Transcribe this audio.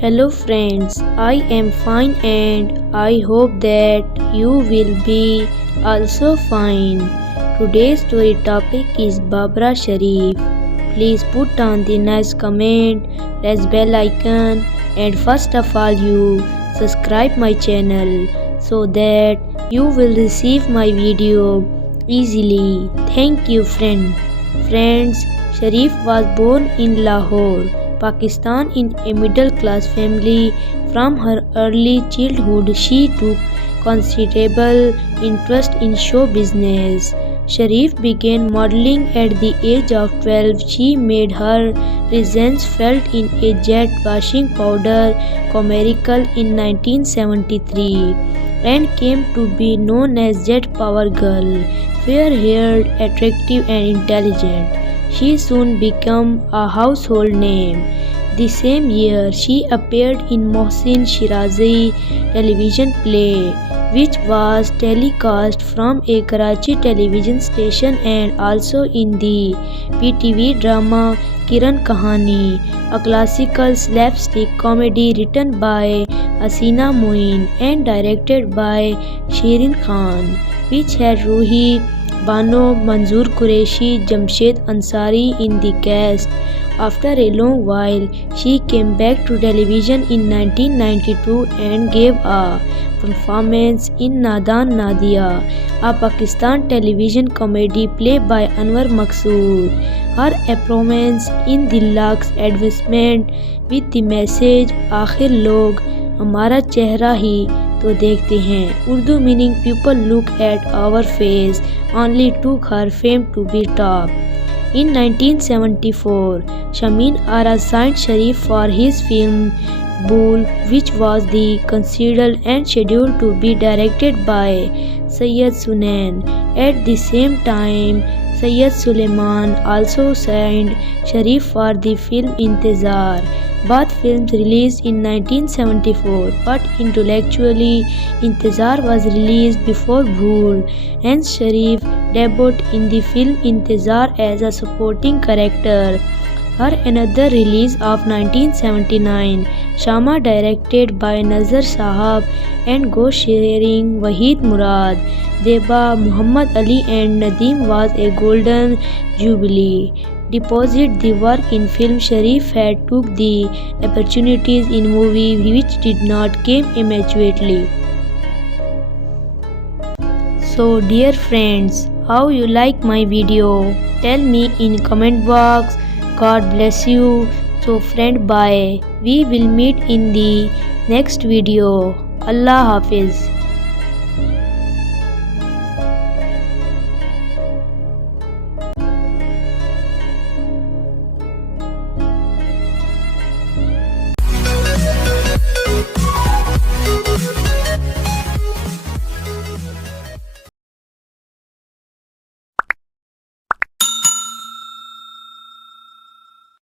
Hello friends, I am fine and I hope that you will be also fine. Today's story topic is Babra Sharif. Please put down the nice comment, press bell icon and first of all you subscribe my channel so that you will receive my video easily. Thank you Friends, Sharif was born in Lahore, Pakistan in a middle-class family. From her early childhood, she took considerable interest in show business. Sharif began modeling at the age of 12. She made her presence felt in a jet washing powder commercial in 1973 and came to be known as Jet Power Girl. Fair-haired, attractive and intelligent, she soon became a household name. The same year, she appeared in Mohsin Shirazi television play, which was telecast from a Karachi television station, and also in the PTV drama Kiran Kahani, a classical slapstick comedy written by Hasina Moin and directed by Shirin Khan, which had Ruhi Bano, Manzoor Qureshi, Jamshed Ansari in the cast. After a long while, she came back to television in 1992 and gave a performance in Nadan Nadia, a Pakistan television comedy play by Anwar Maqsood. Her appearance in the Lux advertisement with the message आखिर लोग हमारा चेहरा ही तो देखते हैं Urdu meaning people look at our face only took her fame to be top. In 1974, Shamin Ara signed Sharif for his film Bull, which was considered and scheduled to be directed by Sayyid Sunain. At the same time, Sayyid Suleiman also signed Sharif for the film Intezar. Both films released in 1974, but intellectually Intezar was released before Bhool, and Sharif debuted in the film Intezar as a supporting character. Her another release of 1979, Shama, directed by Nazar Sahab and co-starring Wahid Murad, Deba, Muhammad Ali and Nadeem, was a golden jubilee. Deposit the work in film. Sharif had took the opportunities in movie which did not came immediately. So dear friends, how you like my video? Tell me in comment box. God bless you. So friend, bye. We will meet in the next video. Allah Hafiz.